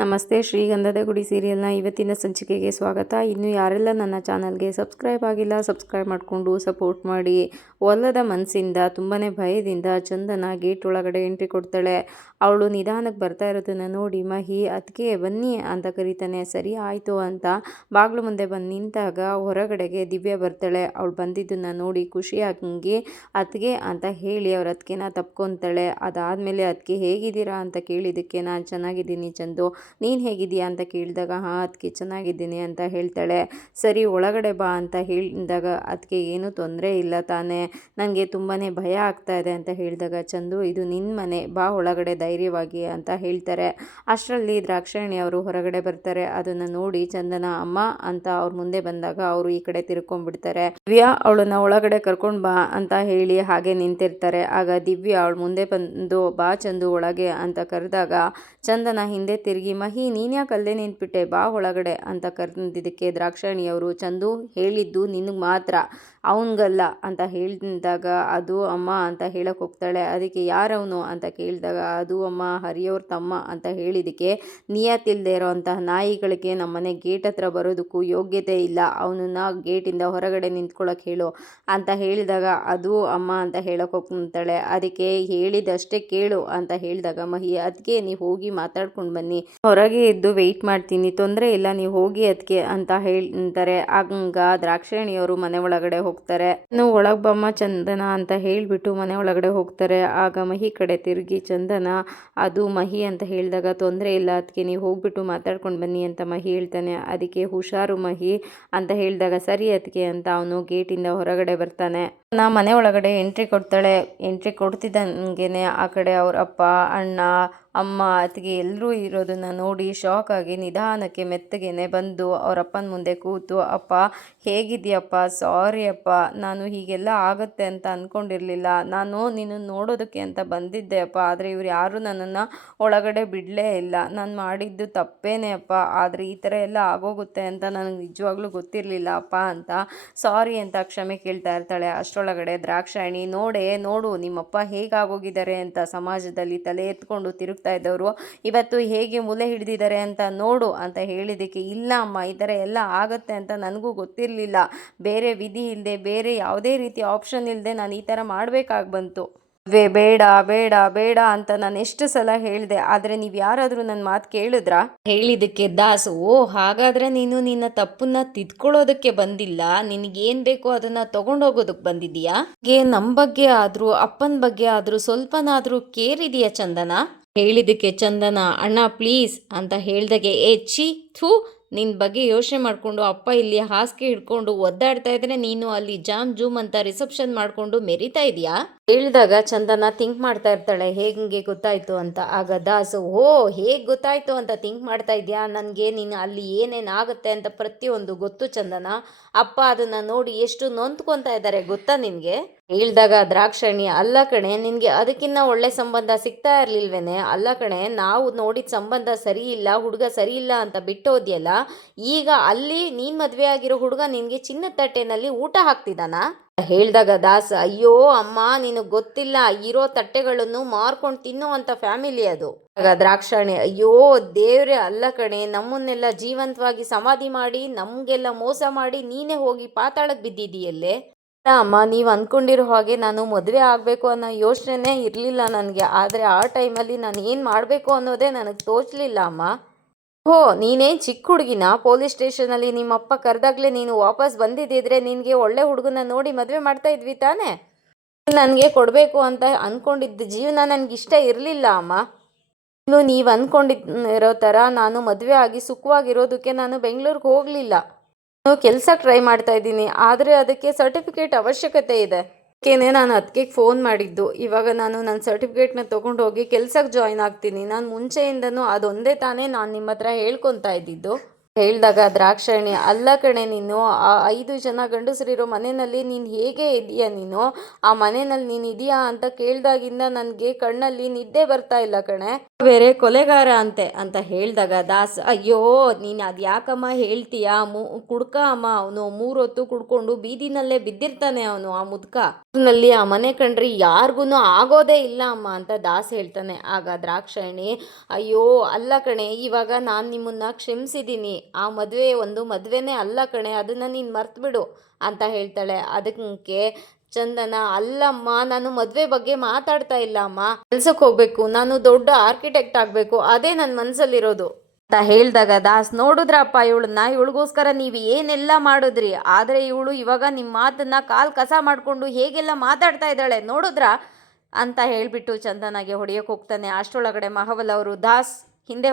ನಮಸ್ತೆ. ಶ್ರೀಗಂಧದ ಗುಡಿ ಸೀರಿಯಲ್ನ ಇವತ್ತಿನ ಸಂಚಿಕೆಗೆ ಸ್ವಾಗತ. ಇನ್ನು ಯಾರೆಲ್ಲ ನನ್ನ ಚಾನಲ್ಗೆ ಸಬ್ಸ್ಕ್ರೈಬ್ ಆಗಿಲ್ಲ, ಸಬ್ಸ್ಕ್ರೈಬ್ ಮಾಡಿಕೊಂಡು ಸಪೋರ್ಟ್ ಮಾಡಿ. ಒಲ್ಲದ ಮನಸ್ಸಿಂದ ತುಂಬಾ ಭಯದಿಂದ ಚಂದನ ಗೇಟ್ ಒಳಗಡೆ ಎಂಟ್ರಿ ಕೊಡ್ತಾಳೆ. ಅವಳು ನಿಧಾನಕ್ಕೆ ಬರ್ತಾ ಇರೋದನ್ನು ನೋಡಿ ಮಹಿ ಅದಕ್ಕೆ ಬನ್ನಿ ಅಂತ ಕರೀತಾನೆ. ಸರಿ ಆಯಿತು ಅಂತ ಬಾಗಿಲು ಮುಂದೆ ಬಂದು ನಿಂತಾಗ ಹೊರಗಡೆಗೆ ದಿವ್ಯ ಬರ್ತಾಳೆ. ಅವಳು ಬಂದಿದ್ದನ್ನು ನೋಡಿ ಖುಷಿಯಾಗಿ ಅದಕ್ಕೆ ಅಂತ ಹೇಳಿ ಅವ್ರ ಅದಕ್ಕೆನ ತಪ್ಕೊತಾಳೆ. ಅದಾದಮೇಲೆ ಅದಕ್ಕೆ ಹೇಗಿದ್ದೀರಾ ಅಂತ ಕೇಳಿದ್ದಕ್ಕೆ ನಾನು ಚೆನ್ನಾಗಿದ್ದೀನಿ ಚಂದು, ನೀನು ಹೇಗಿದ್ದೀಯಾ ಅಂತ ಕೇಳಿದಾಗ ಹಾಂ ಅದಕ್ಕೆ ಚೆನ್ನಾಗಿದ್ದೀನಿ ಅಂತ ಹೇಳ್ತಾಳೆ. ಸರಿ ಒಳಗಡೆ ಬಾ ಅಂತ ಹೇಳಿದಾಗ ಅದಕ್ಕೆ ಏನೂ ತೊಂದರೆ ಇಲ್ಲ ತಾನೇ, ನನಗೆ ತುಂಬಾ ಭಯ ಆಗ್ತಾ ಇದೆ ಅಂತ ಹೇಳಿದಾಗ ಚಂದು ಇದು ನಿನ್ನ ಮನೆ, ಬಾ ಒಳಗಡೆ ಧೈರ್ಯವಾಗಿ ಅಂತ ಹೇಳ್ತಾರೆ. ಅಷ್ಟರಲ್ಲಿ ದ್ರಾಕ್ಷಾಯಣಿ ಅವರು ಹೊರಗಡೆ ಬರ್ತಾರೆ. ಅದನ್ನು ನೋಡಿ ಚಂದನ ಅಮ್ಮ ಅಂತ ಅವ್ರ ಮುಂದೆ ಬಂದಾಗ ಅವರು ಈ ಕಡೆ ತಿರ್ಕೊಂಡ್ಬಿಡ್ತಾರೆ. ದಿವ್ಯಾ ಅವಳನ್ನ ಒಳಗಡೆ ಕರ್ಕೊಂಡು ಬಾ ಅಂತ ಹೇಳಿ ಹಾಗೆ ನಿಂತಿರ್ತಾರೆ. ಆಗ ದಿವ್ಯಾ ಅವಳು ಮುಂದೆ ಬಂದು ಬಾ ಚಂದು ಒಳಗೆ ಅಂತ ಕರೆದಾಗ ಚಂದನ ಹಿಂದೆ ತಿರುಗಿ ಮಹಿ ನೀನ್ಯಾಕೆ ಅಲ್ಲೇ ನಿಂತ್ಬಿಟ್ಟೆ, ಬಾ ಒಳಗಡೆ ಅಂತ ಕರೆದಿದ್ದಕ್ಕೆ ದ್ರಾಕ್ಷಾಯಣಿಯವರು ಚಂದು ಹೇಳಿದ್ದು ನಿನಗೆ ಮಾತ್ರ, ಅವನಿಗಲ್ಲ ಅಂತ ಹೇಳಿದಾಗ ಅದು ಅಮ್ಮ ಅಂತ ಹೇಳಕ್ಕೆ ಹೋಗ್ತಾಳೆ. ಅದಕ್ಕೆ ಯಾರವನು ಅಂತ ಕೇಳಿದಾಗ ಅದು ಅಮ್ಮ ಹರಿಯವ್ರ ತಮ್ಮ ಅಂತ ಹೇಳಿದ್ದಕ್ಕೆ ನಿಯತ್ತಿಲ್ಲದೆ ಇರೋವಂತಹ ನಾಯಿಗಳಿಗೆ ನಮ್ಮನೆ ಗೇಟ್ ಹತ್ರ ಬರೋದಕ್ಕೂ ಯೋಗ್ಯತೆ ಇಲ್ಲ, ಅವನನ್ನ ಗೇಟಿಂದ ಹೊರಗಡೆ ನಿಂತ್ಕೊಳ್ಳೋಕೆ ಹೇಳು ಅಂತ ಹೇಳಿದಾಗ ಅದು ಅಮ್ಮ ಅಂತ ಹೇಳಕ್ಕೆ ಹೋಗ್ತಾಳೆ. ಅದಕ್ಕೆ ಹೇಳಿದಷ್ಟೇ ಕೇಳು ಅಂತ ಹೇಳಿದಾಗ ಮಹಿ ಅದಕ್ಕೆ ನೀವು ಹೋಗಿ ಮಾತಾಡ್ಕೊಂಡು ಬನ್ನಿ, ಹೊರಗೆ ಇದ್ದು ವೆಯ್ಟ್ ಮಾಡ್ತೀನಿ, ತೊಂದರೆ ಇಲ್ಲ ನೀವು ಹೋಗಿ ಅದಕ್ಕೆ ಅಂತ ಹೇಳ್ತಾರೆ. ಆಗ ದ್ರಾಕ್ಷಾಯಣಿಯವರು ಮನೆ ಒಳಗಡೆ ಹೋಗ್ತಾರೆ. ನೀವು ಒಳಗೆ ಬಮ್ಮ ಚಂದನ ಅಂತ ಹೇಳಿಬಿಟ್ಟು ಮನೆ ಒಳಗಡೆ ಹೋಗ್ತಾರೆ. ಆಗ ಮಹಿ ಕಡೆ ತಿರುಗಿ ಚಂದನ ಅದು ಮಹಿ ಅಂತ ಹೇಳಿದಾಗ ತೊಂದರೆ ಇಲ್ಲ ಅದಕ್ಕೆ ನೀವು ಹೋಗ್ಬಿಟ್ಟು ಮಾತಾಡ್ಕೊಂಡು ಬನ್ನಿ ಅಂತ ಮಹಿ ಹೇಳ್ತಾನೆ. ಅದಕ್ಕೆ ಹುಷಾರು ಮಹಿ ಅಂತ ಹೇಳಿದಾಗ ಸರಿ ಅದಕ್ಕೆ ಅಂತ ಅವನು ಗೇಟಿಂದ ಹೊರಗಡೆ ಬರ್ತಾನೆ. ಮನೆ ಒಳಗಡೆ ಎಂಟ್ರಿ ಕೊಡ್ತಾಳೆ. ಎಂಟ್ರಿ ಕೊಡ್ತಿದ್ದಂಗೆನೆ ಆ ಕಡೆ ಅವ್ರ ಅಪ್ಪ ಅಣ್ಣ ಅಮ್ಮ ಅತ್ತಿಗೆ ಎಲ್ಲರೂ ಇರೋದನ್ನು ನೋಡಿ ಶಾಕ್ ಆಗಿ ನಿಧಾನಕ್ಕೆ ಮೆತ್ತಗೆನೆ ಬಂದು ಅವರಪ್ಪನ ಮುಂದೆ ಕೂತು ಅಪ್ಪ ಹೇಗಿದೆಯಪ್ಪ, ಸಾರಿ ಅಪ್ಪ, ನಾನು ಹೀಗೆಲ್ಲ ಆಗುತ್ತೆ ಅಂತ ಅಂದ್ಕೊಂಡಿರಲಿಲ್ಲ, ನಾನು ನಿನ್ನನ್ನು ನೋಡೋದಕ್ಕೆ ಅಂತ ಬಂದಿದ್ದೆ ಅಪ್ಪ, ಆದರೆ ಇವ್ರು ಯಾರೂ ನನ್ನನ್ನು ಒಳಗಡೆ ಬಿಡಲೇ ಇಲ್ಲ, ನಾನು ಮಾಡಿದ್ದು ತಪ್ಪೇನೆ ಅಪ್ಪ, ಆದರೆ ಈ ಥರ ಎಲ್ಲ ಆಗೋಗುತ್ತೆ ಅಂತ ನನಗೆ ನಿಜವಾಗ್ಲೂ ಗೊತ್ತಿರಲಿಲ್ಲ ಅಪ್ಪ ಅಂತ ಸಾರಿ ಅಂತ ಕ್ಷಮೆ ಕೇಳ್ತಾ ಇರ್ತಾಳೆ. ಅಷ್ಟರೊಳಗಡೆ ದ್ರಾಕ್ಷಾಯಣಿ ನೋಡು ನಿಮ್ಮಪ್ಪ ಹೇಗಾಗೋಗಿದ್ದಾರೆ ಅಂತ, ಸಮಾಜದಲ್ಲಿ ತಲೆ ಎತ್ಕೊಂಡು ತಿರುಗ್ತಾ ಇದ್ದವರು ಇವತ್ತು ಹೇಗೆ ಮೂಲೆ ಹಿಡಿದಿದ್ದಾರೆ ಅಂತ ನೋಡು ಅಂತ ಹೇಳಿದ್ದಕ್ಕೆ ಇಲ್ಲ ಅಮ್ಮ ಈ ಥರ ಎಲ್ಲ ಆಗುತ್ತೆ ಅಂತ ನನಗೂ ಗೊತ್ತಿರಲಿಲ್ಲ, ಬೇರೆ ವಿಧಿ ಇಲ್ಲದೆ ಬೇರೆ ಯಾವುದೇ ರೀತಿ ಆಪ್ಷನ್ ಇಲ್ಲದೆ ನಾನು ಈ ಥರ ಮಾಡಬೇಕಾಗಿ ಬಂತು, ಬೇಡ ಬೇಡ ಬೇಡ ಅಂತ ನಾನು ಎಷ್ಟು ಸಲ ಹೇಳಿದೆ, ಆದರೆ ನೀವು ಯಾರಾದರೂ ನನ್ನ ಮಾತು ಕೇಳಿದ್ರಾ? ಹೇಳಿದ್ದಕ್ಕೆ ದಾಸು ಹಾಗಾದರೆ ನೀನು ನಿನ್ನ ತಪ್ಪನ್ನ ತಿದ್ಕೊಳ್ಳೋದಕ್ಕೆ ಬಂದಿಲ್ಲ, ನಿನಗೇನು ಬೇಕೋ ಅದನ್ನು ತೊಗೊಂಡೋಗೋದಕ್ಕೆ ಬಂದಿದೀಯಾ? ನಮ್ಮ ಬಗ್ಗೆ ಆದರೂ ಅಪ್ಪನ ಬಗ್ಗೆ ಆದರೂ ಸ್ವಲ್ಪನಾದರೂ ಕೇರ್ ಇದೆಯಾ ಚಂದನ? ಹೇಳಿದ್ದಕ್ಕೆ ಚಂದನ ಅಣ್ಣ ಪ್ಲೀಸ್ ಅಂತ ಹೇಳ್ದಾಗೆ ಛೀ ಥೂ, ನಿನ್ನ ಬಗ್ಗೆ ಯೋಚನೆ ಮಾಡಿಕೊಂಡು ಅಪ್ಪ ಇಲ್ಲಿ ಹಾಸಿಗೆ ಹಿಡ್ಕೊಂಡು ಒದ್ದಾಡ್ತಾ ಇದ್ರೆ ನೀನು ಅಲ್ಲಿ ಜಾಮ್ ಜೂಮ್ ಅಂತ ರಿಸೆಪ್ಷನ್ ಮಾಡಿಕೊಂಡು ಮೆರಿತಾ ಇದೆಯಾ? ಹೇಳಿದಾಗ ಚಂದನ ಥಿಂಕ್ ಮಾಡ್ತಾ ಇರ್ತಾಳೆ ಹೇಗೆ ಗೊತ್ತಾಯ್ತು ಅಂತ. ಆಗ ದಾಸು ಹೇಗೆ ಗೊತ್ತಾಯ್ತು ಅಂತ ಥಿಂಕ್ ಮಾಡ್ತಾ ಇದೆಯಾ, ನನಗೆ ನೀನು ಅಲ್ಲಿ ಏನೇನಾಗುತ್ತೆ ಅಂತ ಪ್ರತಿಯೊಂದು ಗೊತ್ತು ಚಂದನ, ಅಪ್ಪ ಅದನ್ನು ನೋಡಿ ಎಷ್ಟು ನೊಂದ್ಕೊತಾ ಇದ್ದಾರೆ ಗೊತ್ತಾ ನಿನಗೆ? ಹೇಳಿದಾಗ ದ್ರಾಕ್ಷಾಯಣಿ ಅಲ್ಲ ಕಣೆ, ನಿನಗೆ ಅದಕ್ಕಿಂತ ಒಳ್ಳೆ ಸಂಬಂಧ ಸಿಗ್ತಾ ಇರಲಿಲ್ವೇನೆ? ಅಲ್ಲ ಕಣೆ, ನಾವು ನೋಡಿದ ಸಂಬಂಧ ಸರಿ ಇಲ್ಲ, ಹುಡುಗ ಸರಿ ಇಲ್ಲ ಅಂತ ಬಿಟ್ಟೋದ್ಯಲ್ಲ, ಈಗ ಅಲ್ಲಿ ನೀನು ಮದುವೆ ಆಗಿರೋ ಹುಡುಗ ನಿನಗೆ ಚಿನ್ನದ ತಟ್ಟೆನಲ್ಲಿ ಊಟ ಹಾಕ್ತಿದ್ದಾನ? ಹೇಳಿದಾಗ ದಾಸ್ ಅಯ್ಯೋ ಅಮ್ಮ ನಿನಗೆ ಗೊತ್ತಿಲ್ಲ, ಇರೋ ತಟ್ಟೆಗಳನ್ನು ಮಾರ್ಕೊಂಡು ತಿನ್ನುವಂಥ ಫ್ಯಾಮಿಲಿ ಅದು. ಆಗ ದ್ರಾಕ್ಷಾಯಣಿ ಅಯ್ಯೋ ದೇವ್ರೆ ಅಲ್ಲ ಕಣೆ, ನಮ್ಮನ್ನೆಲ್ಲ ಜೀವಂತವಾಗಿ ಸಮಾಧಿ ಮಾಡಿ ನಮಗೆಲ್ಲ ಮೋಸ ಮಾಡಿ ನೀನೇ ಹೋಗಿ ಪಾತಾಳಕ್ಕೆ ಬಿದ್ದಿದ್ದೀಯಲ್ಲೇ? ಅಮ್ಮ ನೀವು ಅಂದ್ಕೊಂಡಿರೋ ಹಾಗೆ ನಾನು ಮದುವೆ ಆಗಬೇಕು ಅನ್ನೋ ಯೋಚನೆ ಇರಲಿಲ್ಲ ನನಗೆ, ಆದರೆ ಆ ಟೈಮಲ್ಲಿ ನಾನು ಏನು ಮಾಡಬೇಕು ಅನ್ನೋದೇ ನನಗೆ ತೋಚಲಿಲ್ಲ ಅಮ್ಮ. ನೀನೇನು ಚಿಕ್ಕ ಹುಡುಗಿನ? ಪೊಲೀಸ್ ಸ್ಟೇಷನಲ್ಲಿ ನಿಮ್ಮಪ್ಪ ಕರೆದಾಗಲೇ ನೀನು ವಾಪಸ್ ಬಂದಿದ್ದಿದ್ರೆ ನಿನಗೆ ಒಳ್ಳೆ ಹುಡುಗನ ನೋಡಿ ಮದುವೆ ಮಾಡ್ತಾ ಇದ್ವಿ ತಾನೇ? ನನಗೆ ಕೊಡಬೇಕು ಅಂತ ಅಂದ್ಕೊಂಡಿದ್ದ ಜೀವನ ನನಗಿಷ್ಟ ಇರಲಿಲ್ಲ ಅಮ್ಮ. ಇನ್ನು ನೀವು ಅಂದ್ಕೊಂಡಿರೋ ಥರ ನಾನು ಮದುವೆ ಆಗಿ ಸುಖವಾಗಿರೋದಕ್ಕೆ ನಾನು ಬೆಂಗಳೂರಿಗೆ ಹೋಗಲಿಲ್ಲ, ನಾನು ಕೆಲಸ ಟ್ರೈ ಮಾಡ್ತಾ ಇದ್ದೀನಿ, ಆದರೆ ಅದಕ್ಕೆ ಸರ್ಟಿಫಿಕೇಟ್ ಅವಶ್ಯಕತೆ ಇದೆ, ಅದಕ್ಕೇನೆ ನಾನು ಅದಕ್ಕೆ ಫೋನ್ ಮಾಡಿದ್ದು. ಇವಾಗ ನಾನು ನನ್ನ ಸರ್ಟಿಫಿಕೇಟ್ನ ತೊಗೊಂಡು ಹೋಗಿ ಕೆಲಸಕ್ಕೆ ಜಾಯ್ನ್ ಆಗ್ತೀನಿ. ನಾನು ಮುಂಚೆಯಿಂದನೂ ಅದೊಂದೇ ತಾನೇ ನಾನು ನಿಮ್ಮ ಹತ್ರ ಹೇಳ್ಕೊತಾ ಇದ್ದಿದ್ದು. ಹೇಳಿದಾಗ ದ್ರಾಕ್ಷಾಯಣಿ, ಅಲ್ಲ ಕಣೆ ನೀನು ಆ 5 ಜನ ಗಂಡಸರಿರೋ ಮನೆಯಲ್ಲಿ ನೀನು ಹೇಗೆ ಇದೀಯ ನೀನು, ಆ ಮನೆಯಲ್ಲಿ ನೀನು ಇದೀಯಾ ಅಂತ ಕೇಳ್ದಾಗಿಂದ ನನಗೆ ಕಣ್ಣಲ್ಲಿ ನಿದ್ದೆ ಬರ್ತಾ ಇಲ್ಲ ಕಣೆ, ಬೇರೆ ಕೊಲೆಗಾರ ಅಂತೆ ಅಂತ ಹೇಳಿದಾಗ ದಾಸ್, ಅಯ್ಯೋ ನೀನು ಅದು ಯಾಕಮ್ಮ ಹೇಳ್ತೀಯಾ, ಕುಡ್ಕ ಅಮ್ಮ ಅವನು 3 ಹೊತ್ತು ಕುಡ್ಕೊಂಡು ಬೀದಿನಲ್ಲೇ ಬಿದ್ದಿರ್ತಾನೆ ಅವನು, ಆ ಮುದ್ಕ ನಲ್ಲಿ ಆ ಮನೆ ಕಂಡ್ರಿ ಯಾರಿಗೂ ಆಗೋದೇ ಇಲ್ಲ ಅಮ್ಮ ಅಂತ ದಾಸ್ ಹೇಳ್ತಾನೆ. ಆಗ ದ್ರಾಕ್ಷಾಯಣಿ, ಅಯ್ಯೋ ಅಲ್ಲ ಕಣೆ, ಇವಾಗ ನಾನು ನಿಮ್ಮನ್ನ ಕ್ಷಮಿಸಿದ್ದೀನಿ, ಆ ಮದುವೆ ಒಂದು ಮದುವೆನೇ ಅಲ್ಲ ಕಣೆ, ಅದನ್ನು ನೀನು ಮರ್ತ್ಬಿಡು ಅಂತ ಹೇಳ್ತಾಳೆ. ಅದಕ್ಕೆ ಚಂದನ, ಅಲ್ಲಮ್ಮ ನಾನು ಮದುವೆ ಬಗ್ಗೆ ಮಾತಾಡ್ತಾ ಇಲ್ಲ ಅಮ್ಮ, ಕೆಲ್ಸಕ್ಕೆ ಹೋಗ್ಬೇಕು, ನಾನು ದೊಡ್ಡ ಆರ್ಕಿಟೆಕ್ಟ್ ಆಗಬೇಕು, ಅದೇ ನನ್ನ ಮನಸ್ಸಲ್ಲಿರೋದು ಅಂತ ಹೇಳಿದಾಗ ದಾಸ್, ನೋಡಿದ್ರಪ್ಪ ಇವಳಿಗೋಸ್ಕರ ನೀವು ಏನೆಲ್ಲ ಮಾಡಿದ್ರಿ, ಆದರೆ ಇವಳು ಇವಾಗ ನಿಮ್ಮ ಮಾತನ್ನ ಕಸ ಮಾಡಿಕೊಂಡು ಹೇಗೆಲ್ಲ ಮಾತಾಡ್ತಾ ಇದ್ದಾಳೆ ನೋಡಿದ್ರಾ ಅಂತ ಹೇಳಿಬಿಟ್ಟು ಚಂದನಾಗೆ ಹೊಡೆಯೋಕೆ ಹೋಗ್ತಾನೆ. ಅಷ್ಟರೊಳಗಡೆ ಮಹಾಬಲ ಅವರು, ದಾಸ್ ಹಿಂದೆ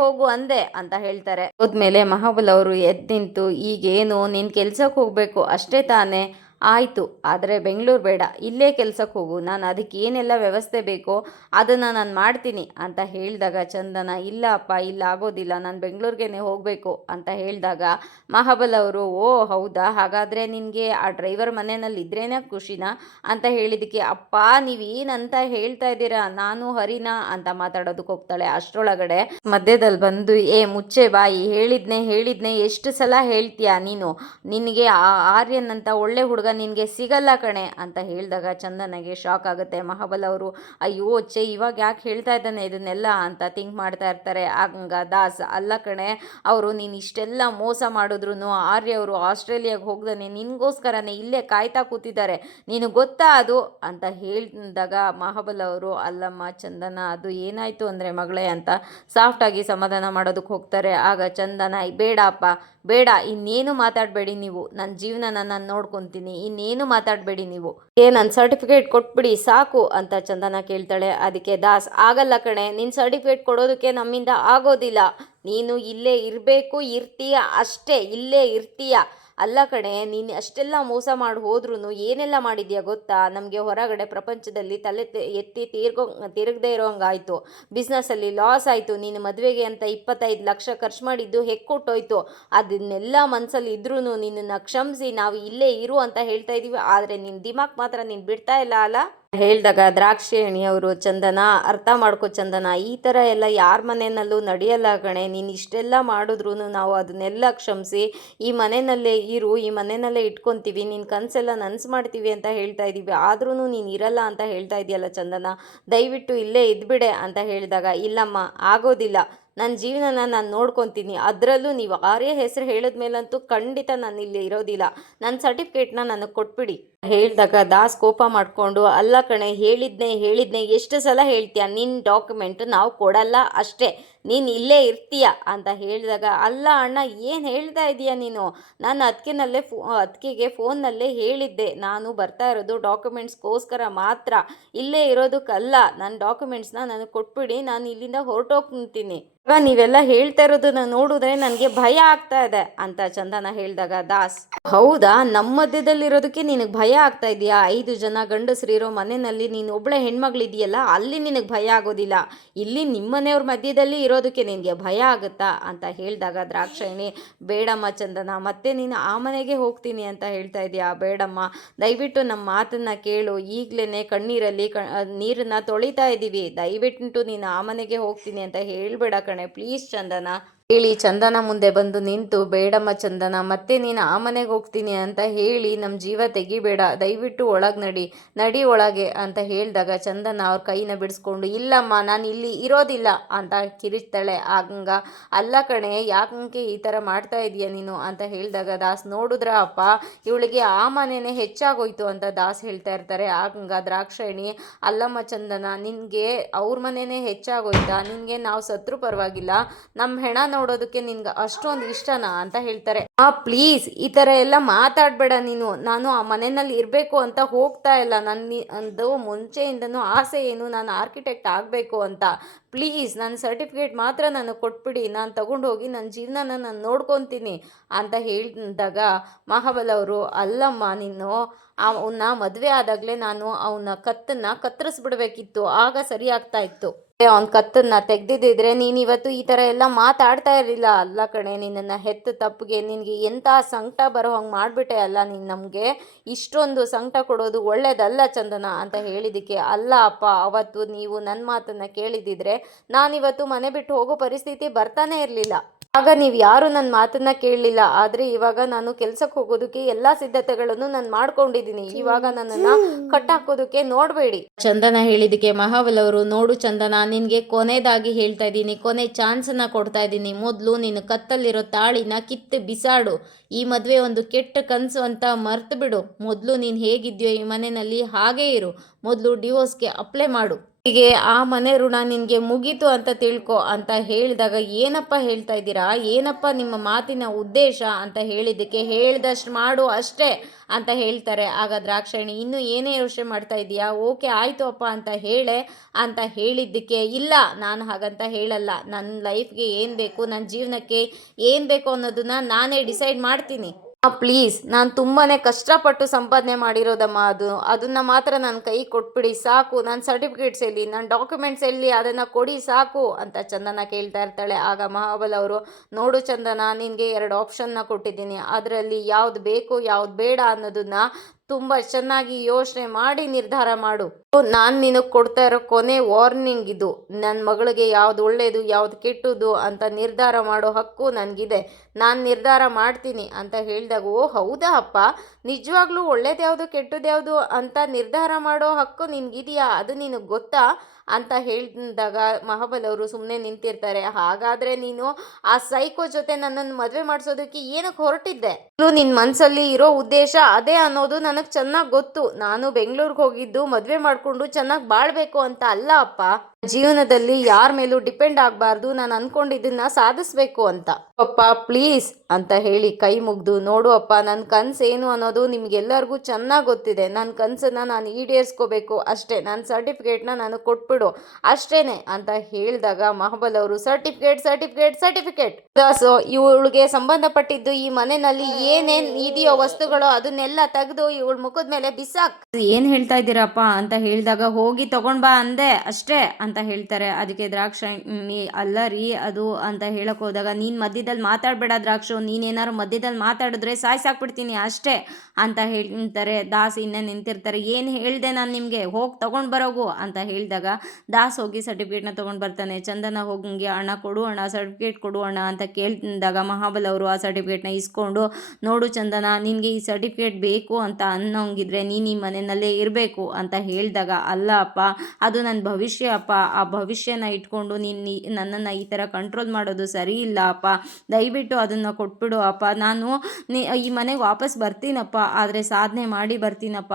ಹೋಗು ಅಂದೆ ಅಂತ ಹೇಳ್ತಾರೆ. ಹೋದ್ಮೇಲೆ ಮಹಾಬಲ ಅವರು ಎದ್ದು ನಿಂತು, ಈಗೇನು ನೀನು ಕೆಲ್ಸಕ್ಕೆ ಹೋಗಬೇಕು ಅಷ್ಟೇ ತಾನೇ, ಆಯಿತು, ಆದರೆ ಬೆಂಗಳೂರು ಬೇಡ, ಇಲ್ಲೇ ಕೆಲ್ಸಕ್ಕೆ ಹೋಗು, ನಾನು ಅದಕ್ಕೆ ಏನೆಲ್ಲ ವ್ಯವಸ್ಥೆ ಬೇಕೋ ಅದನ್ನು ನಾನು ಮಾಡ್ತೀನಿ ಅಂತ ಹೇಳಿದಾಗ ಚಂದನ, ಇಲ್ಲ ಅಪ್ಪ, ಇಲ್ಲ ಆಗೋದಿಲ್ಲ, ನಾನು ಬೆಂಗಳೂರಿಗೇ ಹೋಗಬೇಕು ಅಂತ ಹೇಳಿದಾಗ ಮಹಾಬಲ ಅವರು, ಓ ಹೌದಾ, ಹಾಗಾದರೆ ನಿನಗೆ ಆ ಡ್ರೈವರ್ ಮನೆಯಲ್ಲಿ ಇದ್ರೇನೆ ಖುಷಿನಾ ಅಂತ ಹೇಳಿದ್ದಕ್ಕೆ, ಅಪ್ಪ ನೀವೇನಂತ ಹೇಳ್ತಾ ಇದ್ದೀರಾ, ನಾನು ಹರಿನಾ ಅಂತ ಮಾತಾಡೋದಕ್ಕೆ ಹೋಗ್ತಾಳೆ. ಅಷ್ಟರೊಳಗಡೆ ಮಧ್ಯದಲ್ಲಿ ಬಂದು, ಮುಚ್ಚೆ ಬಾಯಿ, ಹೇಳಿದ್ನೆ ಎಷ್ಟು ಸಲ ಹೇಳ್ತೀಯಾ ನೀನು, ನಿನಗೆ ಆ ಆರ್ಯನ್ ಅಂತ ಒಳ್ಳೆ ಹುಡುಗ ನಿನಗೆ ಸಿಗಲ್ಲ ಕಣೆ ಅಂತ ಹೇಳಿದಾಗ ಚಂದನಗೆ ಶಾಕ್ ಆಗುತ್ತೆ. ಮಹಾಬಲ ಅವರು, ಅಯ್ಯೋ ಛೇ, ಇವಾಗ ಯಾಕೆ ಹೇಳ್ತಾ ಇದ್ದಾನೆ ಇದನ್ನೆಲ್ಲ ಅಂತ ಥಿಂಕ್ ಮಾಡ್ತಾ ಇರ್ತಾರೆ. ಆಗ ದಾಸ್, ಅಲ್ಲ ಕಣೆ, ಅವರು ನೀನು ಇಷ್ಟೆಲ್ಲ ಮೋಸ ಮಾಡಿದ್ರು ಆರ್ಯ ಅವರು ಆಸ್ಟ್ರೇಲಿಯಾಗೆ ಹೋಗ್ದಾನೆ ನಿನಗೋಸ್ಕರನೇ ಇಲ್ಲೇ ಕಾಯ್ತಾ ಕೂತಿದ್ದಾರೆ, ನೀನು ಗೊತ್ತಾ ಅದು ಅಂತ ಹೇಳಿದಾಗ ಮಹಾಬಲ ಅವರು, ಅಲ್ಲಮ್ಮ ಚಂದನ, ಅದು ಏನಾಯಿತು ಅಂದರೆ ಮಗಳೇ ಅಂತ ಸಾಫ್ಟಾಗಿ ಸಮಾಧಾನ ಮಾಡೋದಕ್ಕೆ ಹೋಗ್ತಾರೆ. ಆಗ ಚಂದನ, ಬೇಡ ಇನ್ನೇನು ಮಾತಾಡಬೇಡಿ ನೀವು, ನನ್ನ ಜೀವನನ ನಾನು ನೋಡ್ಕೊತೀನಿ, ಇನ್ನೇನು ಮಾತಾಡಬೇಡಿ ನೀವು, ನನ್ನ ಸರ್ಟಿಫಿಕೇಟ್ ಕೊಟ್ಬಿಡಿ ಸಾಕು ಅಂತ ಚಂದನ ಕೇಳ್ತಾಳೆ. ಅದಕ್ಕೆ ದಾಸ್, ಆಗಲ್ಲ ಕಣೆ, ನಿನ್ನ ಸರ್ಟಿಫಿಕೇಟ್ ಕೊಡೋದಕ್ಕೆ ನಮ್ಮಿಂದ ಆಗೋದಿಲ್ಲ, ನೀನು ಇಲ್ಲೇ ಇರಬೇಕು, ಇರ್ತೀಯ ಅಷ್ಟೇ, ಇಲ್ಲೇ ಇರ್ತೀಯ. ಅಲ್ಲ ಕಣೆ, ನೀನು ಅಷ್ಟೆಲ್ಲ ಮೋಸ ಮಾಡಿ ಹೋದ್ರೂ ಏನೆಲ್ಲ ಮಾಡಿದ್ಯಾ ಗೊತ್ತಾ, ನಮಗೆ ಹೊರಗಡೆ ಪ್ರಪಂಚದಲ್ಲಿ ತಲೆ ಎತ್ತಿ ತಿರುಗದೇ ಇರೋಂಗಾಯಿತು, ಬಿಸ್ನೆಸ್ಸಲ್ಲಿ ಲಾಸ್ ಆಯಿತು, ನೀನು ಮದುವೆಗೆ ಅಂತ 25 ಲಕ್ಷ ಖರ್ಚು ಮಾಡಿದ್ದು ಹೆಕ್ಕೊಟ್ಟೋಯ್ತು, ಅದನ್ನೆಲ್ಲ ಮನಸ್ಸಲ್ಲಿ ಇದ್ರೂ ನಿನ್ನನ್ನು ಕ್ಷಮಿಸಿ ನಾವು ಇಲ್ಲೇ ಇರು ಅಂತ ಹೇಳ್ತಾ ಇದ್ದೀವಿ, ಆದರೆ ನಿನ್ನ ದಿಮಾಕ್ ಮಾತ್ರ ನೀನು ಬಿಡ್ತಾ ಇಲ್ಲ ಅಲ್ಲ ಹೇಳಿದಾಗ ದ್ರಾಕ್ಷಾಯಣಿ ಅವರು, ಚಂದನ ಅರ್ಥ ಮಾಡ್ಕೊ ಚಂದನ, ಈ ಥರ ಎಲ್ಲ ಯಾರ ಮನೆಯಲ್ಲೂ ನಡೆಯಲ್ಲ ಕಣೆ, ನೀನು ಇಷ್ಟೆಲ್ಲ ಮಾಡಿದ್ರು ನಾವು ಅದನ್ನೆಲ್ಲ ಕ್ಷಮಿಸಿ ಈ ಮನೆಯಲ್ಲೇ ಇರು, ಈ ಮನೆಯಲ್ಲೇ ಇಟ್ಕೊತೀವಿ, ನಿನ್ನ ಕನಸೆಲ್ಲ ನನಸು ಮಾಡ್ತೀವಿ ಅಂತ ಹೇಳ್ತಾ ಇದ್ದೀವಿ, ಆದ್ರೂ ನೀನು ಇರಲ್ಲ ಅಂತ ಹೇಳ್ತಾ ಇದೆಯಲ್ಲ ಚಂದನ, ದಯವಿಟ್ಟು ಇಲ್ಲೇ ಇದ್ಬಿಡೆ ಅಂತ ಹೇಳಿದಾಗ, ಇಲ್ಲಮ್ಮ ಆಗೋದಿಲ್ಲ, ನನ್ನ ಜೀವನನ ನಾನು ನೋಡ್ಕೊತೀನಿ, ಅದರಲ್ಲೂ ನೀವು ಆರ್ಯ ಹೆಸರು ಹೇಳಿದ್ಮೇಲಂತೂ ಖಂಡಿತ ನಾನು ಇಲ್ಲಿ ಇರೋದಿಲ್ಲ, ನನ್ನ ಸರ್ಟಿಫಿಕೇಟ್ನ ನನಗೆ ಕೊಟ್ಬಿಡಿ ಹೇಳಿದಾಗ ದಾಸ್ ಕೋಪ ಮಾಡಿಕೊಂಡು, ಅಲ್ಲ ಕಣೆ, ಹೇಳಿದ್ನೆ ಎಷ್ಟು ಸಲ ಹೇಳ್ತೀಯ, ನಿನ್ನ ಡಾಕ್ಯುಮೆಂಟ್ ನಾವು ಕೊಡಲ್ಲ ಅಷ್ಟೇ, ನೀನು ಇಲ್ಲೇ ಇರ್ತೀಯ ಅಂತ ಹೇಳಿದಾಗ, ಅಲ್ಲ ಅಣ್ಣ ಏನು ಹೇಳ್ತಾ ಇದೀಯ ನೀನು, ನಾನು ಅದಕ್ಕೆಗೆ ಫೋನ್ನಲ್ಲೇ ಹೇಳಿದ್ದೆ, ನಾನು ಬರ್ತಾ ಇರೋದು ಡಾಕ್ಯುಮೆಂಟ್ಸ್ಗೋಸ್ಕರ ಮಾತ್ರ, ಇಲ್ಲೇ ಇರೋದಕ್ಕಲ್ಲ, ನನ್ನ ಡಾಕ್ಯುಮೆಂಟ್ಸ್ನ ನನಗೆ ಕೊಟ್ಬಿಡಿ, ನಾನು ಇಲ್ಲಿಂದ ಹೊರಟೋಗ್ತೀನಿ, ಇವಾಗ ನೀವೆಲ್ಲ ಹೇಳ್ತಾ ಇರೋದನ್ನ ನೋಡಿದ್ರೆ ನನಗೆ ಭಯ ಆಗ್ತಾ ಇದೆ ಅಂತ ಚಂದನ ಹೇಳಿದಾಗ ದಾಸ್, ಹೌದಾ, ನಮ್ಮ ಮಧ್ಯದಲ್ಲಿರೋದಕ್ಕೆ ನಿನಗೆ ಭಯ ಆಗ್ತಾ ಇದೆಯಾ, 5 ಜನ ಗಂಡಸರಿರೋ ಮನೆಯಲ್ಲಿ ನೀನು ಒಬ್ಬಳೆ ಹೆಣ್ಮಗಳಿದೆಯಲ್ಲ, ಅಲ್ಲಿ ನಿನಗೆ ಭಯ ಆಗೋದಿಲ್ಲ, ಇಲ್ಲಿ ನಿಮ್ಮನೆಯವ್ರ ಮಧ್ಯದಲ್ಲಿ ಇರೋದಕ್ಕೆ ನಿನಗೆ ಭಯ ಆಗುತ್ತಾ ಅಂತ ಹೇಳಿದಾಗ ದ್ರಾಕ್ಷಾಯಣಿ, ಬೇಡಮ್ಮ ಚಂದನ, ಮತ್ತೆ ನೀನು ಆ ಮನೆಗೆ ಹೋಗ್ತೀನಿ ಅಂತ ಹೇಳ್ತಾ ಇದೆಯಾ, ಬೇಡಮ್ಮ, ದಯವಿಟ್ಟು ನಮ್ಮ ಮಾತನ್ನು ಕೇಳು, ಈಗಲೇ ಕಣ್ಣೀರಲ್ಲಿ ನೀರನ್ನು ತೊಳಿತಾ ಇದ್ದೀವಿ, ದಯವಿಟ್ಟು ನೀನು ಆ ಮನೆಗೆ ಹೋಗ್ತೀನಿ ಅಂತ ಹೇಳ್ಬೇಡ ಕಣೆ ಪ್ಲೀಸ್ ಚಂದನ ಹೇಳಿ ಚಂದನ ಮುಂದೆ ಬಂದು ನಿಂತು, ಬೇಡಮ್ಮ ಚಂದನ, ಮತ್ತೆ ನೀನು ಆ ಮನೆಗೆ ಹೋಗ್ತೀನಿ ಅಂತ ಹೇಳಿ ನಮ್ಮ ಜೀವ ತೆಗಿಬೇಡ, ದಯವಿಟ್ಟು ಒಳಗೆ ನಡಿ ಒಳಗೆ ಅಂತ ಹೇಳಿದಾಗ ಚಂದನ ಅವ್ರ ಕೈನ ಬಿಡಿಸ್ಕೊಂಡು, ಇಲ್ಲಮ್ಮ ನಾನು ಇಲ್ಲಿ ಇರೋದಿಲ್ಲ ಅಂತ ಕಿರಿಚ್ತಾಳೆ. ಆಗ ಅಲ್ಲ ಕಣೆ, ಯಾಕೆ ಈ ಥರ ಮಾಡ್ತಾ ಇದೀಯ ನೀನು ಅಂತ ಹೇಳಿದಾಗ ದಾಸ್, ನೋಡಿದ್ರ ಅಪ್ಪ, ಇವಳಿಗೆ ಆ ಮನೆಯೇ ಹೆಚ್ಚಾಗೋಯ್ತು ಅಂತ ದಾಸ್ ಹೇಳ್ತಾ ಇರ್ತಾರೆ. ಆಗ ದ್ರಾಕ್ಷಾಯಣಿ, ಅಲ್ಲಮ್ಮ ಚಂದನ, ನಿನಗೆ ಅವ್ರ ಮನೆಯೇ ಹೆಚ್ಚಾಗೋಯ್ತಾ, ನಿನಗೆ ನಾವು ಸತ್ರು ಪರವಾಗಿಲ್ಲ, ನಮ್ಮ ಹೆಣ ನೋಡೋದಕ್ಕೆ ನಿನ್ಗೆ ಅಷ್ಟೊಂದು ಇಷ್ಟನಾ ಅಂತ ಹೇಳ್ತಾರೆ. ಪ್ಲೀಸ್ ಈ ಥರ ಎಲ್ಲ ಮಾತಾಡಬೇಡ ನೀನು, ನಾನು ಆ ಮನೆಯಲ್ಲಿ ಇರಬೇಕು ಅಂತ ಹೋಗ್ತಾ ಇಲ್ಲ, ನಂದು ಮುಂಚೆಯಿಂದನೂ ಆಸೆ ಏನು, ನಾನು ಆರ್ಕಿಟೆಕ್ಟ್ ಆಗಬೇಕು ಅಂತ, ಪ್ಲೀಸ್ ನನ್ನ ಸರ್ಟಿಫಿಕೇಟ್ ಮಾತ್ರ ನನಗೆ ಕೊಟ್ಬಿಡಿ, ನಾನು ತಗೊಂಡೋಗಿ ನನ್ನ ಜೀವನನ ನಾನು ನೋಡ್ಕೊತೀನಿ ಅಂತ ಹೇಳಿದಾಗ ಮಹಾಬಲ ಅವರು, ಅಲ್ಲಮ್ಮ ನೀನು ಅವನ್ನ ಮದುವೆ ಆದಾಗಲೇ ನಾನು ಅವನ ಕತ್ತನ್ನು ಕತ್ತರಿಸ್ಬಿಡ್ಬೇಕಿತ್ತು, ಆಗ ಸರಿ ಆಗ್ತಾ ಇತ್ತು. ಅವನ ಕತ್ತನ್ನ ತೆಗ್ದಿದ್ದಿದ್ರೆ ನೀನು ಇವತ್ತು ಈ ಥರ ಎಲ್ಲ ಮಾತಾಡ್ತಾ ಇರಲಿಲ್ಲ. ಅಲ್ಲ ಕಣೆ, ನಿನ್ನನ್ನು ಹೆತ್ತ ತಪ್ಪಿಗೆ ನಿನಗೆ ಎಂಥ ಸಂಕಟ ಬರೋ ಹಂಗೆ ಮಾಡಿಬಿಟ್ಟೆ ಅಲ್ಲ ನೀನು. ನಮಗೆ ಇಷ್ಟೊಂದು ಸಂಕಟ ಕೊಡೋದು ಒಳ್ಳೇದಲ್ಲ ಚಂದನ ಅಂತ ಹೇಳಿದ್ದಕ್ಕೆ, ಅಲ್ಲ ಅಪ್ಪ, ಅವತ್ತು ನೀವು ನನ್ನ ಮಾತನ್ನು ಕೇಳಿದ್ದಿದ್ರೆ ನಾನಿವತ್ತು ಮನೆ ಬಿಟ್ಟು ಹೋಗೋ ಪರಿಸ್ಥಿತಿ ಬರ್ತಾನೆ ಇರಲಿಲ್ಲ. ಆಗ ನೀವು ಯಾರು ನನ್ನ ಮಾತನ್ನ ಕೇಳಲಿಲ್ಲ. ಆದರೆ ಇವಾಗ ನಾನು ಕೆಲ್ಸಕ್ಕೆ ಹೋಗೋದಕ್ಕೆ ಎಲ್ಲ ಸಿದ್ಧತೆಗಳನ್ನು ನಾನು ಮಾಡ್ಕೊಂಡಿದ್ದೀನಿ. ಇವಾಗ ನನ್ನನ್ನು ಕಟ್ಟಾಕೋದಕ್ಕೆ ನೋಡಬೇಡಿ. ಚಂದನ ಹೇಳಿದಕ್ಕೆ ಮಹಾಬಲ್ ಅವರು, ನೋಡು ಚಂದನ, ನಿನಗೆ ಕೊನೆಯದಾಗಿ ಹೇಳ್ತಾ ಇದ್ದೀನಿ, ಕೊನೆ ಚಾನ್ಸನ್ನು ಕೊಡ್ತಾ ಇದ್ದೀನಿ. ಮೊದಲು ನೀನು ಕತ್ತಲ್ಲಿರೋ ತಾಳಿನ ಕಿತ್ತು ಬಿಸಾಡು. ಈ ಮದುವೆ ಒಂದು ಕೆಟ್ಟ ಕನಸು ಅಂತ ಮರ್ತು ಬಿಡು. ಮೊದಲು ನೀನು ಹೇಗಿದ್ಯೋ ಈ ಮನೆಯಲ್ಲಿ ಹಾಗೇ ಇರು. ಮೊದಲು ಡಿವೋರ್ಸ್ಗೆ ಅಪ್ಲೈ ಮಾಡು. ಹೀಗೆ ಆ ಮನೆ ಋಣ ನಿನಗೆ ಮುಗೀತು ಅಂತ ತಿಳ್ಕೊ ಅಂತ ಹೇಳಿದಾಗ, ಏನಪ್ಪ ಹೇಳ್ತಾ ಇದ್ದೀರಾ, ಏನಪ್ಪ ನಿಮ್ಮ ಮಾತಿನ ಉದ್ದೇಶ ಅಂತ ಹೇಳಿದ್ದಕ್ಕೆ, ಹೇಳ್ದಷ್ಟು ಮಾಡು ಅಷ್ಟೇ ಅಂತ ಹೇಳ್ತಾರೆ. ಆಗ ದ್ರಾಕ್ಷಾಯಣಿ, ಇನ್ನೂ ಏನೇ ಯೋಚನೆ ಮಾಡ್ತಾ ಇದೀಯಾ, ಓಕೆ ಆಯಿತು ಅಪ್ಪ ಅಂತ ಹೇಳೆ ಅಂತ ಹೇಳಿದ್ದಕ್ಕೆ, ಇಲ್ಲ ನಾನು ಹಾಗಂತ ಹೇಳಲ್ಲ. ನನ್ನ ಲೈಫ್ಗೆ ಏನು ಬೇಕು, ನನ್ನ ಜೀವನಕ್ಕೆ ಏನು ಬೇಕು ಅನ್ನೋದನ್ನ ನಾನೇ ಡಿಸೈಡ್ ಮಾಡ್ತೀನಿ. ಪ್ಲೀಸ್, ನಾನು ತುಂಬಾ ಕಷ್ಟಪಟ್ಟು ಸಂಪಾದನೆ ಮಾಡಿರೋದಮ್ಮ. ಅದನ್ನು ಮಾತ್ರ ನನ್ನ ಕೈ ಕೊಟ್ಬಿಡಿ ಸಾಕು. ನನ್ನ ಸರ್ಟಿಫಿಕೇಟ್ಸ್ ಎಲ್ಲಿ, ನನ್ನ ಡಾಕ್ಯುಮೆಂಟ್ಸ್ ಎಲ್ಲಿ, ಅದನ್ನು ಕೊಡಿ ಸಾಕು ಅಂತ ಚಂದನ ಕೇಳ್ತಾ ಇರ್ತಾಳೆ. ಆಗ ಮಹಾಬಲ್ ಅವರು, ನೋಡು ಚಂದನ, ನಿನಗೆ 2 ಆಪ್ಷನ್ನ ಕೊಟ್ಟಿದ್ದೀನಿ. ಅದರಲ್ಲಿ ಯಾವ್ದು ಬೇಕು ಯಾವ್ದು ಬೇಡ ಅನ್ನೋದನ್ನ ತುಂಬ ಚೆನ್ನಾಗಿ ಯೋಚನೆ ಮಾಡಿ ನಿರ್ಧಾರ ಮಾಡು. ನಾನು ನಿನಗೆ ಕೊಡ್ತಾ ಇರೋ ಕೊನೆ ವಾರ್ನಿಂಗ್ ಇದು. ನನ್ನ ಮಗಳಿಗೆ ಯಾವ್ದು ಒಳ್ಳೇದು ಯಾವ್ದು ಕೆಟ್ಟದ್ದು ಅಂತ ನಿರ್ಧಾರ ಮಾಡೋ ಹಕ್ಕು ನನಗಿದೆ. ನಾನು ನಿರ್ಧಾರ ಮಾಡ್ತೀನಿ ಅಂತ ಹೇಳಿದಾಗ, ಓ ಹೌದಾ ಅಪ್ಪ, ನಿಜವಾಗ್ಲೂ ಒಳ್ಳೇದು ಯಾವುದು ಕೆಟ್ಟದ್ದು ಯಾವುದು ಅಂತ ನಿರ್ಧಾರ ಮಾಡೋ ಹಕ್ಕು ನಿನಗಿದೆಯಾ, ಅದು ನಿನಗೆ ಗೊತ್ತಾ ಅಂತ ಹೇಳಿದಾಗ ಮಹಾಬಲ್ ಅವರು ಸುಮ್ಮನೆ ನಿಂತಿರ್ತಾರೆ. ಹಾಗಾದರೆ ನೀನು ಆ ಸೈಕೋ ಜೊತೆ ನನ್ನನ್ನು ಮದುವೆ ಮಾಡಿಸೋದಕ್ಕೆ ಏನಕ್ಕೆ ಹೊರಟಿದ್ದೆ? ನಿನ್ನ ಮನಸ್ಸಲ್ಲಿ ಇರೋ ಉದ್ದೇಶ ಅದೇ ಅನ್ನೋದು ನನಗೆ ಚೆನ್ನಾಗಿ ಗೊತ್ತು. ನಾನು ಬೆಂಗಳೂರಿಗೆ ಹೋಗಿದ್ದು ಮದುವೆ ಮಾಡಿಕೊಂಡು ಚೆನ್ನಾಗಿ ಬಾಳಬೇಕು ಅಂತ ಅಲ್ಲ ಅಪ್ಪ. ಜೀವನದಲ್ಲಿ ಯಾರ ಮೇಲೂ ಡಿಪೆಂಡ್ ಆಗಬಾರ್ದು, ನಾನು ಅಂದ್ಕೊಂಡಿದ್ದನ್ನ ಸಾಧಿಸ್ಬೇಕು ಅಂತ. ಅಪ್ಪ ಪ್ಲೀಸ್ ಅಂತ ಹೇಳಿ ಕೈ ಮುಗ್ದು, ನೋಡು ಅಪ್ಪ, ನನ್ನ ಕನಸು ಏನು ಅನ್ನೋದು ನಿಮಗೆಲ್ಲರಿಗೂ ಚೆನ್ನಾಗಿ ಗೊತ್ತಿದೆ. ನನ್ನ ಕನಸನ್ನು ನಾನು ಈಡೇರಿಸ್ಕೋಬೇಕು ಅಷ್ಟೇ. ನನ್ನ ಸರ್ಟಿಫಿಕೇಟ್ನ ನನಗೆ ಕೊಟ್ಬಿಡು ಅಷ್ಟೇನೆ ಅಂತ ಹೇಳಿದಾಗ ಮಹಾಬಲ್ ಅವರು, ಸರ್ಟಿಫಿಕೇಟ್ ಸೊ ಇವಳಿಗೆ ಸಂಬಂಧಪಟ್ಟಿದ್ದು ಈ ಮನೆಯಲ್ಲಿ ಏನೇನು ಇದೆಯೋ ವಸ್ತುಗಳು ಅದನ್ನೆಲ್ಲ ತೆಗೆದು ಇವಳ ಮುಖದ ಮೇಲೆ ಬಿಸಾಕ್. ಏನು ಹೇಳ್ತಾ ಇದ್ದೀರಪ್ಪ ಅಂತ ಹೇಳಿದಾಗ, ಹೋಗಿ ತಗೊಂಡ್ ಬಾ ಅಂದೆ ಅಷ್ಟೇ ಅಂತ ಹೇಳ್ತಾರೆ. ಅದಕ್ಕೆ ದ್ರಾಕ್ಷಾಯಣಿ, ಅಲ್ಲ ರೀ ಅದು ಅಂತ ಹೇಳಕ್ ಹೋದಾಗ, ನೀನು ಮಧ್ಯದಲ್ಲಿ ಮಾತಾಡಬೇಡ ದ್ರಾಕ್ಷು, ನೀನೇನಾರು ಮಧ್ಯದಲ್ಲಿ ಮಾತಾಡಿದ್ರೆ ಸಾಯ್ಸಾಕ್ಬಿಡ್ತೀನಿ ಅಷ್ಟೇ ಅಂತ ಹೇಳ್ತಾರೆ. ದಾಸ್ ಇನ್ನೇ ನಿಂತಿರ್ತಾರೆ. ಏನು ಹೇಳಿದೆ ನಾನು ನಿಮಗೆ, ಹೋಗಿ ತೊಗೊಂಡು ಬರೋಗು ಅಂತ ಹೇಳಿದಾಗ ದಾಸ್ ಹೋಗಿ ಸರ್ಟಿಫಿಕೇಟ್ನ ತೊಗೊಂಡು ಬರ್ತಾನೆ. ಚಂದನ ಹೋಗಿ, ಅಣ್ಣ ಕೊಡು ಅಣ್ಣ, ಸರ್ಟಿಫಿಕೇಟ್ ಕೊಡು ಅಣ್ಣ ಅಂತ ಕೇಳಿದಾಗ ಮಹಾಬಲ್ ಅವರು ಆ ಸರ್ಟಿಫಿಕೇಟ್ನ ಇಸ್ಕೊಂಡು, ನೋಡು ಚಂದನ, ನಿನಗೆ ಈ ಸರ್ಟಿಫಿಕೇಟ್ ಬೇಕು ಅಂತ ಅನ್ನೋಂಗಿದ್ರೆ ನೀನು ಈ ಮನೆಯಲ್ಲೇ ಇರಬೇಕು ಅಂತ ಹೇಳಿದಾಗ, ಅಲ್ಲ ಅಪ್ಪ, ಅದು ನನ್ನ ಭವಿಷ್ಯ ಅಪ್ಪ, ಆ ಭವಿಷ್ಯನ ಇಟ್ಕೊಂಡು ನೀನು ನನ್ನನ್ನು ಈ ಥರ ಕಂಟ್ರೋಲ್ ಮಾಡೋದು ಸರಿ ಇಲ್ಲ ಅಪ್ಪ, ದಯವಿಟ್ಟು ಅದನ್ನು ಕೊಟ್ಬಿಡು ಅಪ್ಪ. ನಾನು ಈ ಮನೆಗೆ ವಾಪಸ್ ಬರ್ತೀನಪ್ಪ, ಆದರೆ ಸಾಧನೆ ಮಾಡಿ ಬರ್ತೀನಪ್ಪ.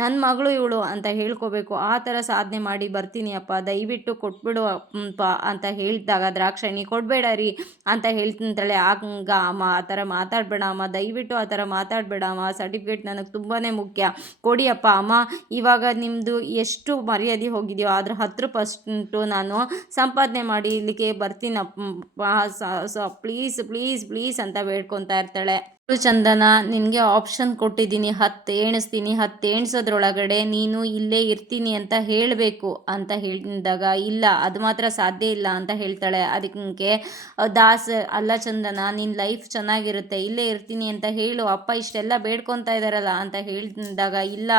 ನನ್ನ ಮಗಳು ಇವಳು ಅಂತ ಹೇಳ್ಕೋಬೇಕು, ಆ ಥರ ಸಾಧನೆ ಮಾಡಿ ಬರ್ತೀನಿ ಅಪ್ಪ, ದಯವಿಟ್ಟು ಕೊಟ್ಬಿಡು ಅಪ್ಪ ಅಂತ ಹೇಳಿದಾಗ ದ್ರಾಕ್ಷಾಯಣಿ, ಕೊಡಬೇಡ ರೀ ಅಂತ ಹೇಳ್ತಿಂತಾಳೆ. ಆಗ ಅಮ್ಮ, ಆ ಥರ ಮಾತಾಡಬೇಡ ಅಮ್ಮ, ದಯವಿಟ್ಟು ಆ ಥರ ಮಾತಾಡಬೇಡ ಅಮ್ಮ, ಸರ್ಟಿಫಿಕೇಟ್ ನನಗೆ ತುಂಬಾ ಮುಖ್ಯ, ಕೊಡಿಯಪ್ಪ ಅಮ್ಮ. ಇವಾಗ ನಿಮ್ಮದು ಎಷ್ಟು ಮರ್ಯಾದೆ ಹೋಗಿದೆಯೋ ಅದ್ರ 10% ನಾನು ಸಂಪಾದನೆ ಮಾಡಿ ಇಲ್ಲಿಗೆ ಬರ್ತೀನಪ್ಪ, ಪ್ಲೀಸ್ ಪ್ಲೀಸ್ ಪ್ಲೀಸ್ ಅಂತ ಬೇಡ್ಕೊತಾ ಇರ್ತಾಳೆ. ಚಂದನ, ನಿನಗೆ ಆಪ್ಷನ್ ಕೊಟ್ಟಿದ್ದೀನಿ, 10 ಎಣಿಸ್ತೀನಿ, 10 ಎಣಿಸೋದ್ರೊಳಗಡೆ ನೀನು ಇಲ್ಲೇ ಇರ್ತೀನಿ ಅಂತ ಹೇಳಬೇಕು ಅಂತ ಹೇಳಿದಾಗ, ಇಲ್ಲ ಅದು ಮಾತ್ರ ಸಾಧ್ಯ ಇಲ್ಲ ಅಂತ ಹೇಳ್ತಾಳೆ. ಅದಕ್ಕೆ ದಾಸ್, ಅಲ್ಲ ಚಂದನ, ನಿನ್ನ ಲೈಫ್ ಚೆನ್ನಾಗಿರುತ್ತೆ, ಇಲ್ಲೇ ಇರ್ತೀನಿ ಅಂತ ಹೇಳು, ಅಪ್ಪ ಇಷ್ಟೆಲ್ಲ ಬೇಡ್ಕೊತಾ ಇದ್ದಾರಲ್ಲ ಅಂತ ಹೇಳಿದಾಗ, ಇಲ್ಲ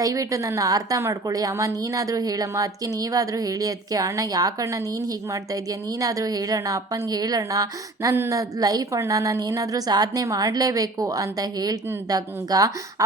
ದಯವಿಟ್ಟು ನನ್ನ ಅರ್ಥ ಮಾಡ್ಕೊಳ್ಳಿ ಅಮ್ಮ, ನೀನಾದರೂ ಹೇಳಮ್ಮ, ಅದಕ್ಕೆ ನೀವಾದರೂ ಹೇಳಿ. ಅದಕ್ಕೆ, ಅಣ್ಣ ಯಾಕಣ್ಣ ನೀನು ಹೀಗೆ ಮಾಡ್ತಾ ಇದೆಯಾ, ನೀನಾದರೂ ಹೇಳೋಣ, ಅಪ್ಪನಿಗೆ ಹೇಳೋಣ, ನನ್ನ ಲೈಫ್ ಅಣ್ಣ, ನಾನು ಏನಾದರೂ ಸಾಧನೆ ಮಾಡಲೇಬೇಕು ಅಂತ ಹೇಳಿದಾಗ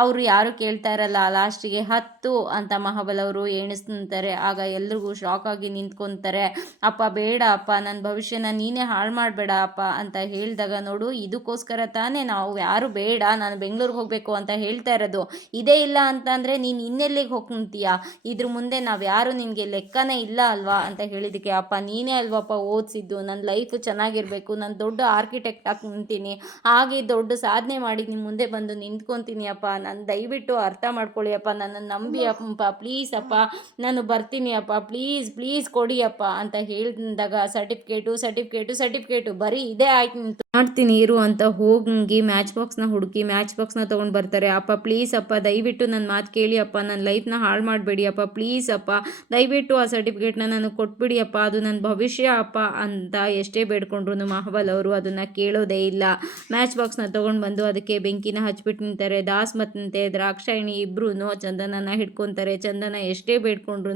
ಅವರು ಯಾರು ಕೇಳ್ತಾ ಇರಲ್ಲ. ಲಾಸ್ಟಿಗೆ 10 ಅಂತ ಮಹಾಬಲ್ ಅವರು ಎಣಿಸ್ತಾರೆ. ಆಗ ಎಲ್ರಿಗೂ ಶಾಕ್ ಆಗಿ ನಿಂತ್ಕೊತಾರೆ. ಅಪ್ಪ ಬೇಡ ಅಪ್ಪ, ನನ್ನ ಭವಿಷ್ಯನ ನೀನೇ ಹಾಳು ಮಾಡಬೇಡ ಅಪ್ಪ ಅಂತ ಹೇಳಿದಾಗ, ನೋಡು ಇದಕ್ಕೋಸ್ಕರ ತಾನೇ ನಾವು ಯಾರು ಬೇಡ, ನಾನು ಬೆಂಗಳೂರಿಗೆ ಹೋಗಬೇಕು ಅಂತ ಹೇಳ್ತಾ ಇರೋದು. ಇದೇ ಇಲ್ಲ ಅಂತಂದರೆ ನೀನು ಇನ್ನೆಲ್ಲಿಗೆ ಹೋಗ್ತೀಯಾ, ಇದ್ರ ಮುಂದೆ ನಾವು ಯಾರು ನಿನಗೆ ಲೆಕ್ಕನೇ ಇಲ್ಲ ಅಲ್ವಾ ಅಂತ ಹೇಳಿದಕ್ಕೆ, ಅಪ್ಪ ನೀನೇ ಅಲ್ವಪ್ಪ ಓದಿಸಿದ್ದು, ನನ್ನ ಲೈಫ್ ಚೆನ್ನಾಗಿರಬೇಕು, ನಾನು ದೊಡ್ಡ ಆರ್ಕಿಟೆಕ್ಟ್ ಆಗಿ ನಿಂತೀನಿ, ಹಾಗೆ ದೊಡ್ಡ ಸಾಧನೆ ಮಾಡಿ ನಿಮ್ಮ ಮುಂದೆ ಬಂದು ನಿಂತ್ಕೊತೀನಿ ಅಪ್ಪ, ನಾನು ದಯವಿಟ್ಟು ಅರ್ಥ ಮಾಡ್ಕೊಳ್ಳಿ ಅಪ್ಪ, ನನ್ನನ್ನು ನಂಬಿ ಅಪ್ಪ, ಪ್ಲೀಸ್ ಅಪ್ಪ, ನಾನು ಬರ್ತೀನಿ ಅಪ್ಪ, ಪ್ಲೀಸ್ ಪ್ಲೀಸ್ ಕೊಡಿ ಅಪ್ಪ ಅಂತ ಹೇಳಿದಾಗ, ಸರ್ಟಿಫಿಕೇಟು ಬರೀ ಇದೇ ಆಯ್ತು ನಿಂತು. ಮಾಡ್ತೀನಿ ಇರು ಅಂತ ಹೋಗಿ ಮ್ಯಾಚ್ ಬಾಕ್ಸ್ನ ಹುಡುಕಿ ಮ್ಯಾಚ್ ಬಾಕ್ಸ್ನ ತೊಗೊಂಡು ಬರ್ತಾರೆ. ಅಪ್ಪ ಪ್ಲೀಸ್ ಅಪ್ಪ ದಯವಿಟ್ಟು ನನ್ನ ಮಾತು ಕೇಳಿ ಅಪ್ಪ, ನನ್ನ ಲೈಫ್ನ ಹಾಳು ಮಾಡಬೇಡಿ ಅಪ್ಪ, ಪ್ಲೀಸ್ ಅಪ್ಪ ದಯವಿಟ್ಟು ಆ ಸರ್ಟಿಫಿಕೇಟ್ನ ನನಗೆ ಕೊಟ್ಬಿಡಿ ಅಪ್ಪ, ಅದು ನನ್ನ ಭವಿಷ್ಯ ಅಪ್ಪ ಅಂತ ಎಷ್ಟೇ ಬೇಡ್ಕೊಂಡ್ರು ಮಹಾಬಲ್ ಅವರು ಅದನ್ನು ಕೇಳೋದೇ ಇಲ್ಲ. ಮ್ಯಾಚ್ ಬಾಕ್ಸ್ನ ತೊಗೊಂಡು ಬಂದು ಅದಕ್ಕೆ ಬೆಂಕಿನ ಹಚ್ಬಿಟ್ಟು ನಿಂತಾರೆ. ದಾಸ್ ಮತ್ತು ದ್ರಾಕ್ಷಾಯಿಣಿ ಇಬ್ಬರೂ ಚಂದನನ ಹಿಡ್ಕೊತಾರೆ. ಚಂದನ ಎಷ್ಟೇ ಬೇಡ್ಕೊಂಡ್ರು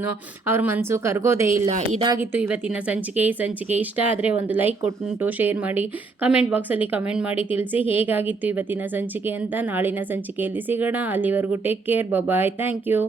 ಅವ್ರ ಮನಸ್ಸು ಕರಗೋದೇ ಇಲ್ಲ. ಇದಾಗಿತ್ತು ಇವತ್ತಿನ ಸಂಚಿಕೆ. ಈ ಸಂಚಿಕೆ ಇಷ್ಟ ಆದರೆ ಒಂದು ಲೈಕ್ ಕೊಟ್ಟು ಶೇರ್ ಮಾಡಿ, ಕಮೆಂಟ್ ಬಾಕ್ಸಲ್ಲಿ ಕಮೆಂಟ್ ಮಾಡಿ ತಿಳಿಸಿ ಹೇಗಾಗಿತ್ತು ಇವತ್ತಿನ ಸಂಚಿಕೆ ಅಂತ. ನಾಳಿನ ಸಂಚಿಕೆಯಲ್ಲಿ ಸಿಗೋಣ. ಅಲ್ಲಿವರೆಗೂ take care, bye, thank you.